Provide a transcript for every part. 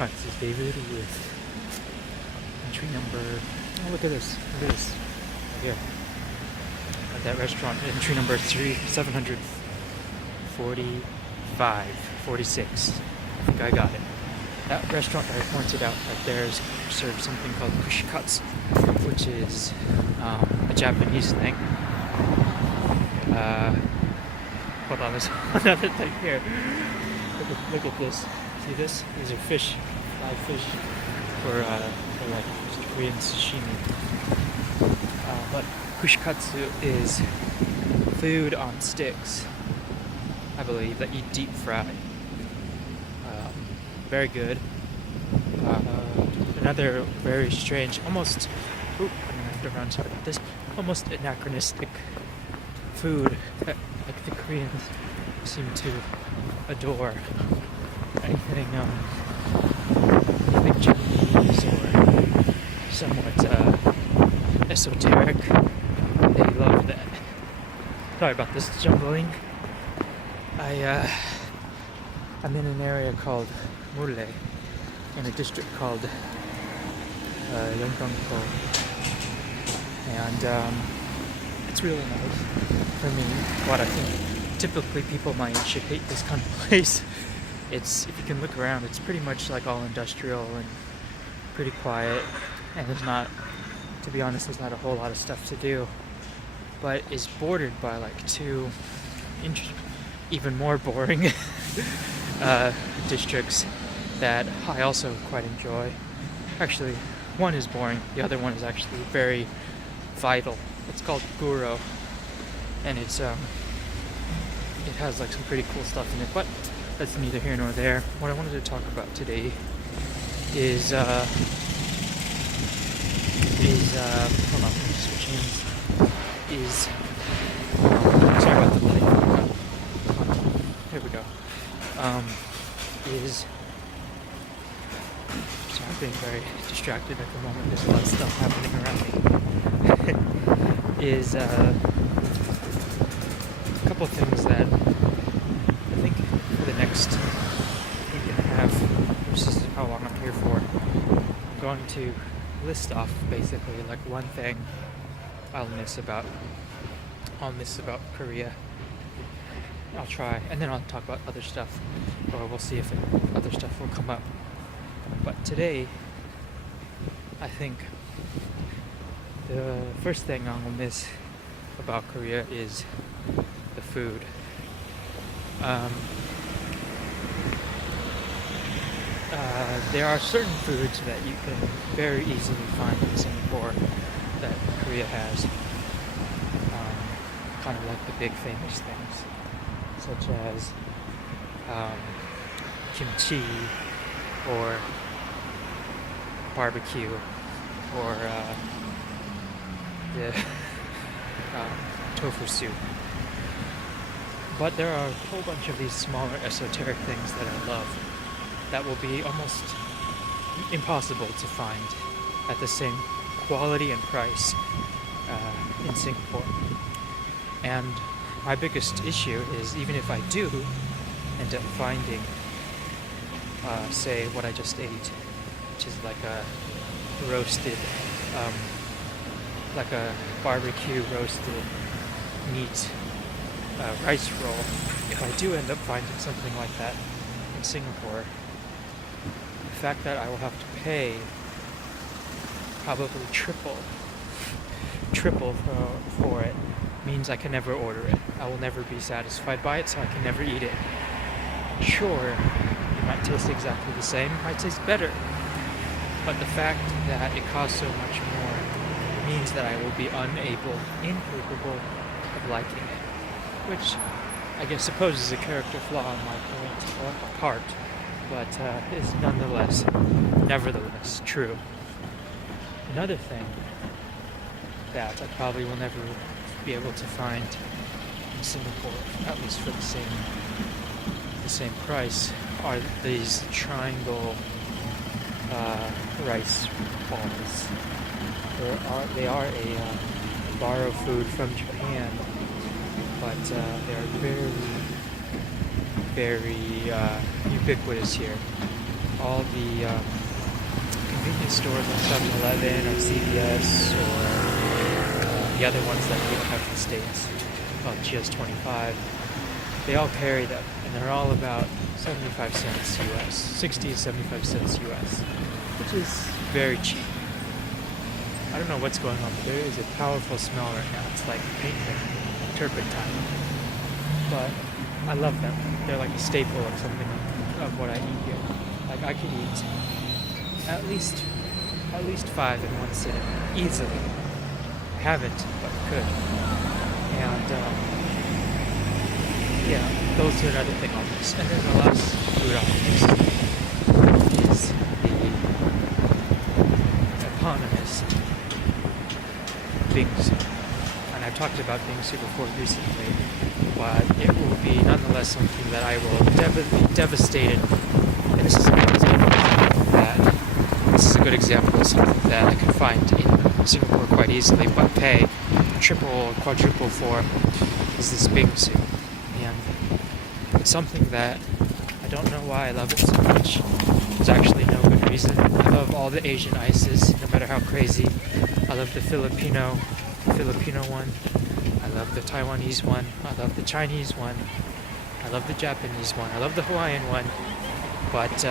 Alright, this is David with entry number. Oh, look at this. Look at this. Here. At that restaurant. Entry number 745, 46. I think I got it. That restaurant that I pointed out right there serves something called kushikatsu, which is a Japanese thing. Hold on, there's another thing here. Look at this. See this? These are fish, live fish for like Korean sashimi. But kushikatsu is food on sticks, I believe, that you deep fry. Very good. Another very strange, almost. I'm gonna have to run. Sorry about this. Almost anachronistic food that like the Koreans seem to adore. Anything Japanese or somewhat esoteric, they love that. Sorry about this jumbling. I'm in an area called Murle, in a district called Yeonggango, and it's really nice for me. What I think typically people my age should hate this kind of place. It's, if you can look around, it's pretty much like all industrial and pretty quiet, and there's not, to be honest, there's not a whole lot of stuff to do, but is bordered by like two even more boring districts that I also quite enjoy. Actually, one is boring, the other one is actually very vital. It's called Guro, and it has like some pretty cool stuff in it, but that's neither here nor there. What I wanted to talk about today is hold on, let me switch hands. Sorry about the light. Here we go. So I'm being very distracted at the moment. There's a lot of stuff happening around me. Is a couple of things that I think for the next week and a half, which is how long I'm here for, I'm going to list off basically like one thing I'll miss about Korea. I'll try, and then I'll talk about other stuff, or we'll see if other stuff will come up. But today, I think the first thing I'll miss about Korea is the food. There are certain foods that you can very easily find in Singapore that Korea has, kind of like the big famous things, such as kimchi or barbecue or the tofu soup. But there are a whole bunch of these smaller esoteric things that I love that will be almost impossible to find at the same quality and price in Singapore. And my biggest issue is, even if I do end up finding, say, what I just ate, which is like a roasted, like a barbecue roasted meat rice roll, if I do end up finding something like that in Singapore, the fact that I will have to pay probably triple for it means I can never order it. I will never be satisfied by it, so I can never eat it. Sure, it might taste exactly the same, it might taste better, but the fact that it costs so much more means that I will be incapable of liking it, which I guess supposes a character flaw on my part, but is nevertheless true. Another thing that I probably will never be able to find in Singapore, at least for the same price, are these triangle rice balls. They are a borrowed food from Japan, but they're very, very ubiquitous here. all the convenience stores like 7-Eleven or CVS or the other ones that we don't have in the States, GS25, they all carry them, and they're all about 75 cents US, 60 to 75 cents US, which is very cheap. I don't know what's going on, but there is a powerful smell right now. It's like paintbrush, turpentine. But I love them. They're like a staple of something of what I eat here. Like I could eat at least 5 in one sitting, easily. I haven't, but could. And yeah, those are another thing on this. And then the last food on this is the eponymous bingsu. And I've talked about bingsu before recently, but it will be nonetheless something that I will be devastated. And this is a good example of something that I can find in Singapore quite easily, but pay triple or quadruple for, is this bingsu. And it's something that I don't know why I love it so much. There's actually no good reason. I love all the Asian ices, no matter how crazy. I love the Filipino one. I love the Taiwanese one. I love the Chinese one. I love the Japanese one. I love the Hawaiian one. But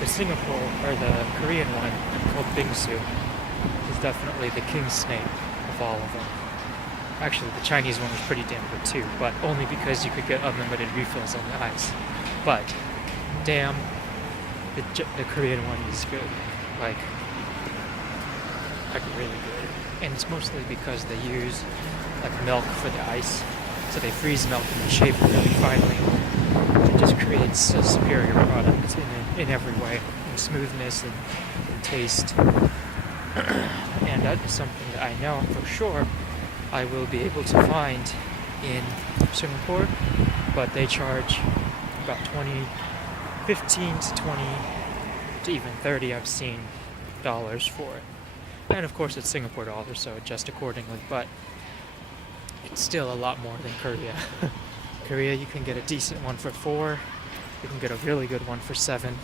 the Singapore or the Korean one called bingsu is definitely the king snake of all of them. Actually, the Chinese one was pretty damn good too, but only because you could get unlimited refills on the ice. But damn, the Korean one is good, like really good. And it's mostly because they use like milk for the ice, so they freeze milk and shape it really finely. It just creates a superior product in every way, in smoothness and taste. And that is something that I know for sure I will be able to find in Singapore, but they charge about 15 to 20 to even 30 I've seen dollars for it. And of course it's Singapore dollars, so adjust accordingly, but it's still a lot more than Korea. Korea, you can get a decent one for 4, you can get a really good one for 7,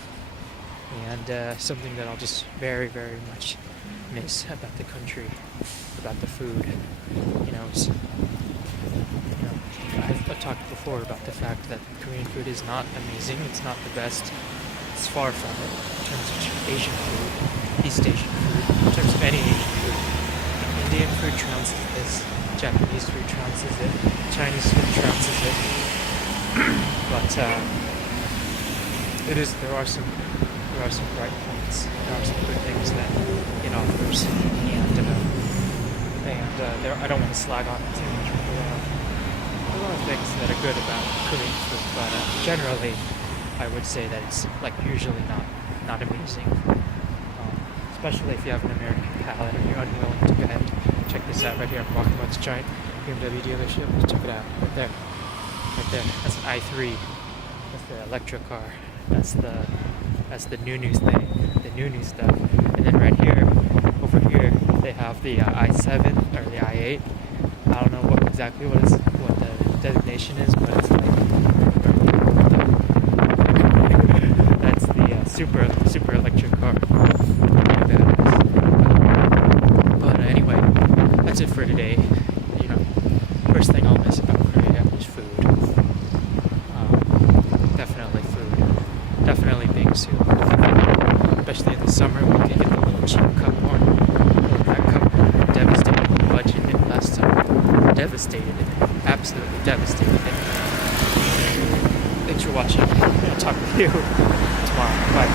and something that I'll just very, very much miss about the country, about the food. I've talked before about the fact that Korean food is not amazing, it's not the best, it's far from it in terms of Asian food, East Asian food, in terms of any Asian food. Indian food trounces this, Japanese food trounces it, Chinese food trounces it, but there are some bright points, there are some good things that it offers, and I don't want to slag on it too much. There are a lot of things that are good about Korean food, but generally I would say that it's like usually not amazing, especially if you have an American palate and you're unwilling to bend. Check this out right here. I'm walking by this giant BMW dealership. Check it out right there. That's an i3. That's the electric car. That's the new thing, the new stuff. And then right here, over here, they have the i7 or the i8. I don't know what the designation is, but it's like that's the super electric car. But anyway, that's it for today. First thing I'll miss about Korea is food. Definitely food. Definitely bingsu. Especially in the summer when you can get the little cheap cup one. That cup devastated my budget last summer. Devastated it. Absolutely devastated it. Thanks for watching. I'll talk to you tomorrow. Bye.